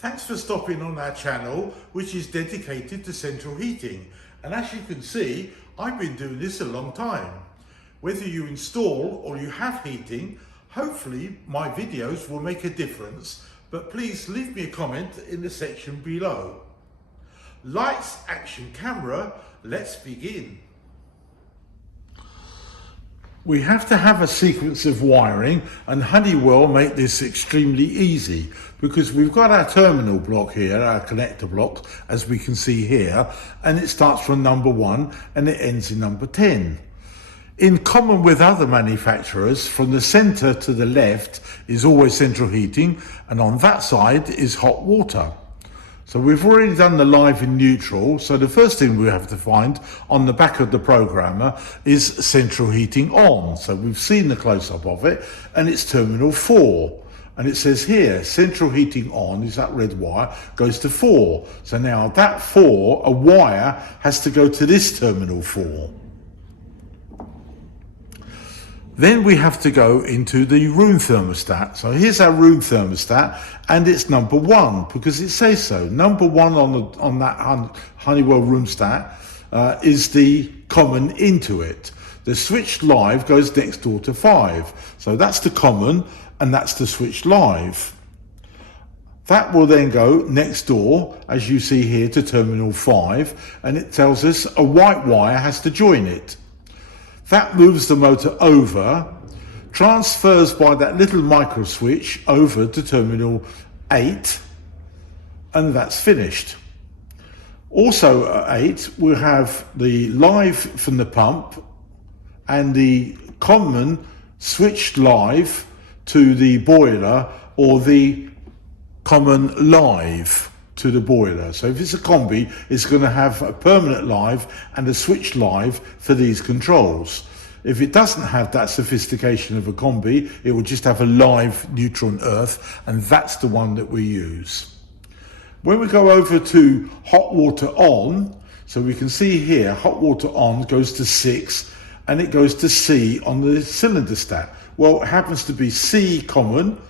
Thanks for stopping on our channel, which is dedicated to central heating. And as you can see, I've been doing this a long time. Whether you install or you have heating, hopefully my videos will make a difference, but please leave me a comment in the section below. Lights, action, camera, let's begin. We have to have a sequence of wiring, and Honeywell make this extremely easy because we've got our terminal block here, our connector block, as we can see here, and it starts from number 1 and it ends in number 10. In common with other manufacturers, from the center to the left is always central heating, and on that side is hot water. So we've already done the live and neutral, so the first thing we have to find on the back of the programmer is central heating on. So we've seen the close-up of it, and it's terminal 4. And it says here, central heating on, is that red wire, goes to 4. So now that 4, a wire, has to go to this terminal 4. Then we have to go into the room thermostat. So here's our room thermostat, and it's number 1 because it says so. Number 1 on that Honeywell room stat is the common into it. The switch live goes next door to 5. So that's the common, and that's the switch live. That will then go next door, as you see here, to terminal 5, and it tells us a white wire has to join it. That moves the motor over, transfers by that little micro switch over to terminal 8, and that's finished. Also at 8, we'll have the live from the pump and the common switched live to the boiler, or the common live to the boiler. So if it's a Combi, it's going to have a permanent live and a switch live for these controls. If it doesn't have that sophistication of a Combi, it will just have a live neutral and earth, and that's the one that we use. When we go over to hot water on, so we can see here, hot water on goes to 6, and it goes to C on the cylinder stat. Well, it happens to be C common,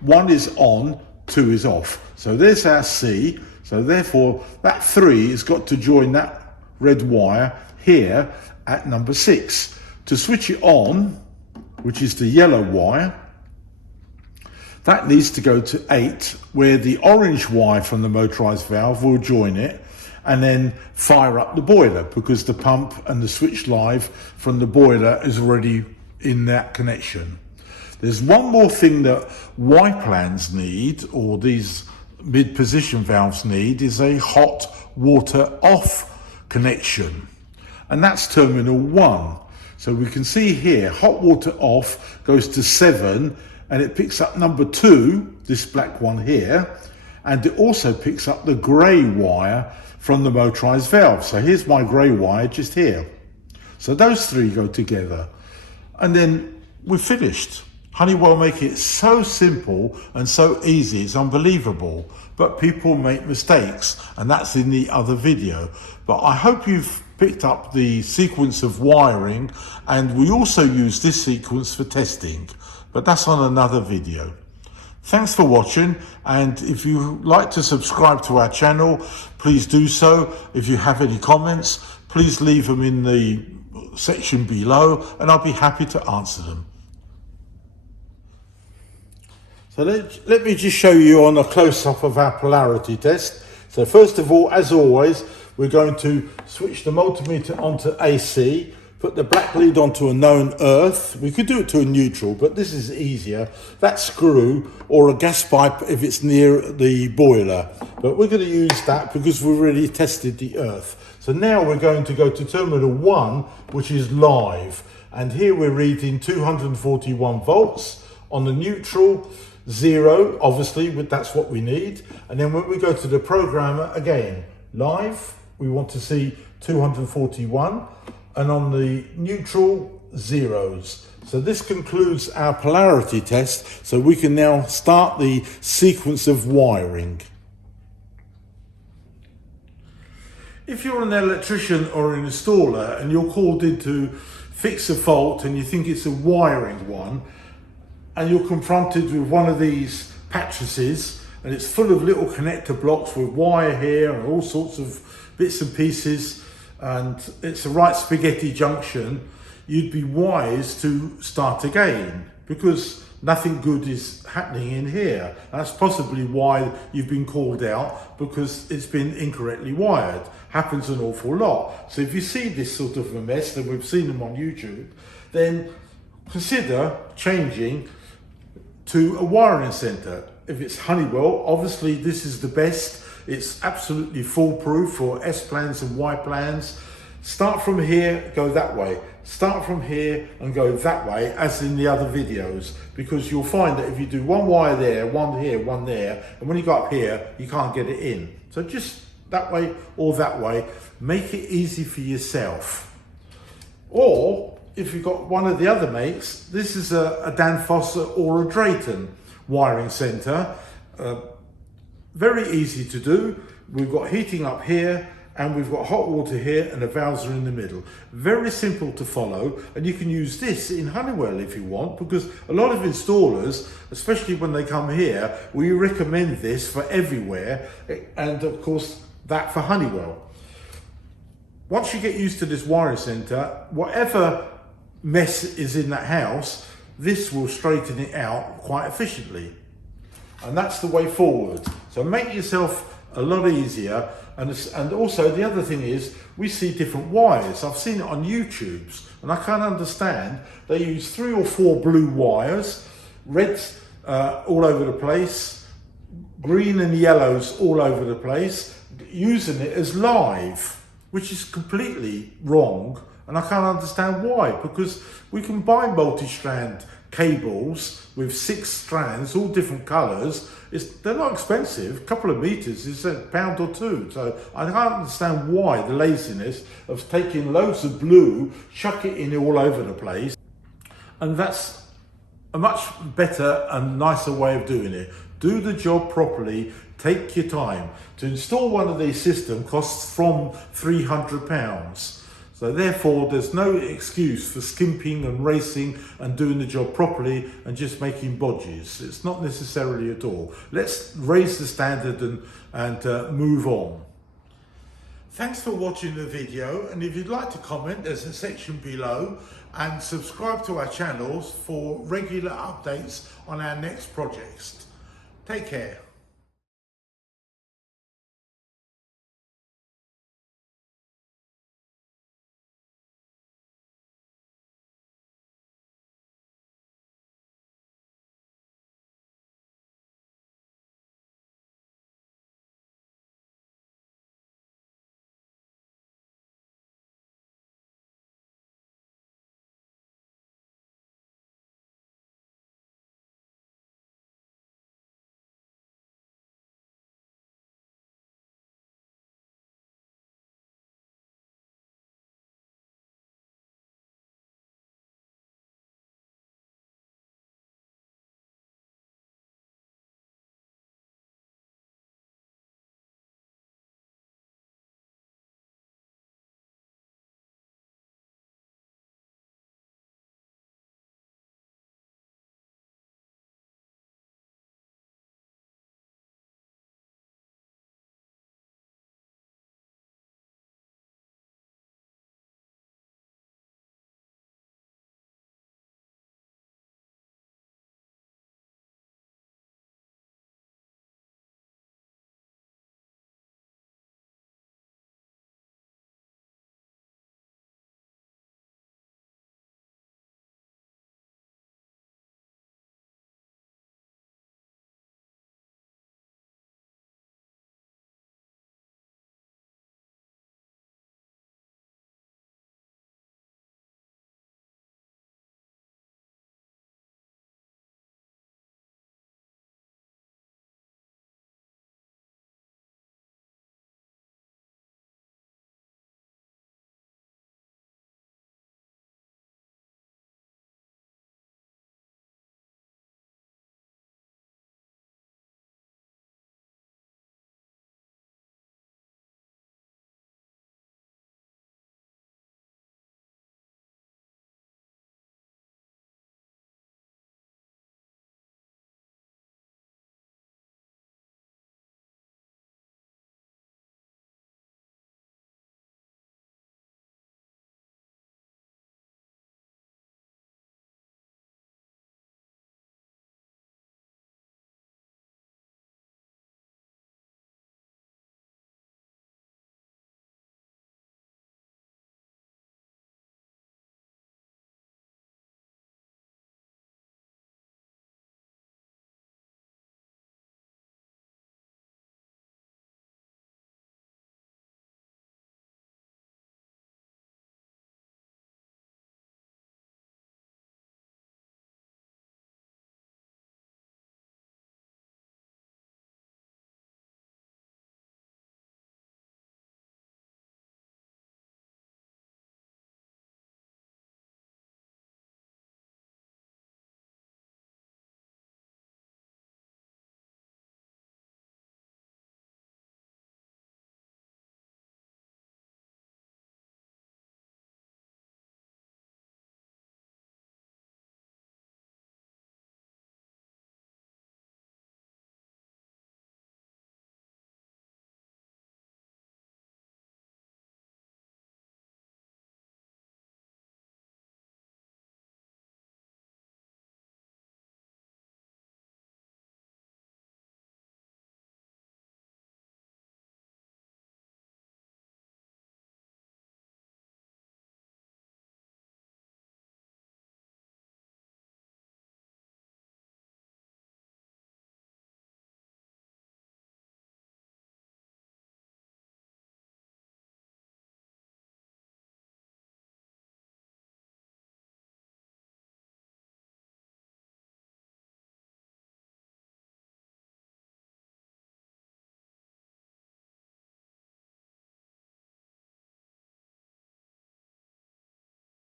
1 is on, 2 is off. So there's our C, so therefore that 3 has got to join that red wire here at number 6. To switch it on, which is the yellow wire, that needs to go to 8, where the orange wire from the motorized valve will join it and then fire up the boiler, because the pump and the switch live from the boiler is already in that connection. There's one more thing that Y plans need, or these mid-position valves need, is a hot water off connection, and that's terminal 1. So we can see here, hot water off goes to 7, and it picks up number 2, this black one here, and it also picks up the grey wire from the motorized valve. So here's my grey wire just here. So those 3 go together, and then we're finished. Honeywell make it so simple and so easy, it's unbelievable. But people make mistakes, and that's in the other video. But I hope you've picked up the sequence of wiring, and we also use this sequence for testing, but that's on another video. Thanks for watching, and if you like to subscribe to our channel, please do so. If you have any comments, please leave them in the section below, and I'll be happy to answer them. So let me just show you on a close-up of our polarity test. So first of all, as always, we're going to switch the multimeter onto AC, put the black lead onto a known earth. We could do it to a neutral, but this is easier. That screw, or a gas pipe if it's near the boiler. But we're going to use that because we've already tested the earth. So now we're going to go to terminal 1, which is live. And here we're reading 241 volts. On the neutral, 0, obviously, but that's what we need. And then when we go to the programmer, again, live, we want to see 241, and on the neutral, 0s. So this concludes our polarity test, so we can now start the sequence of wiring. If you're an electrician or an installer and you're called in to fix a fault and you think it's a wiring one, and you're confronted with one of these mattresses and it's full of little connector blocks with wire here and all sorts of bits and pieces, and it's a right spaghetti junction, you'd be wise to start again, because nothing good is happening in here. That's possibly why you've been called out, because it's been incorrectly wired. Happens an awful lot. So if you see this sort of a mess, and we've seen them on YouTube, then consider changing to a wiring center. If it's Honeywell, obviously this is the best. It's absolutely foolproof for S plans and Y plans. Start from here, go that way. Start from here and go that way, as in the other videos, because you'll find that if you do one wire there, one here, one there, and when you go up here, you can't get it in. So just that way or that way, make it easy for yourself. Or if you've got one of the other makes, this is a Danfoss or a Drayton wiring center. Very easy to do. We've got heating up here, and we've got hot water here, and the valves are in the middle. Very simple to follow, and you can use this in Honeywell if you want, because a lot of installers, especially when they come here, we recommend this for everywhere, and of course that for Honeywell. Once you get used to this wiring center, whatever mess is in that house, this will straighten it out quite efficiently. And that's the way forward. So make yourself a lot easier. And also the other thing is, we see different wires. I've seen it on YouTube's, and I can't understand. They use 3 or 4 blue wires, reds all over the place, green and yellows all over the place, using it as live, which is completely wrong. And I can't understand why, because we can buy multi-strand cables with 6 strands, all different colours. They're not expensive. A couple of meters is £1 or £2. So I can't understand why the laziness of taking loads of blue, chuck it in all over the place. And that's a much better and nicer way of doing it. Do the job properly. Take your time. To install one of these systems costs from £300. So therefore, there's no excuse for skimping and racing and doing the job properly and just making bodges. It's not necessarily at all. Let's raise the standard and move on. Thanks for watching the video, and if you'd like to comment, there's a section below, and subscribe to our channels for regular updates on our next projects. Take care.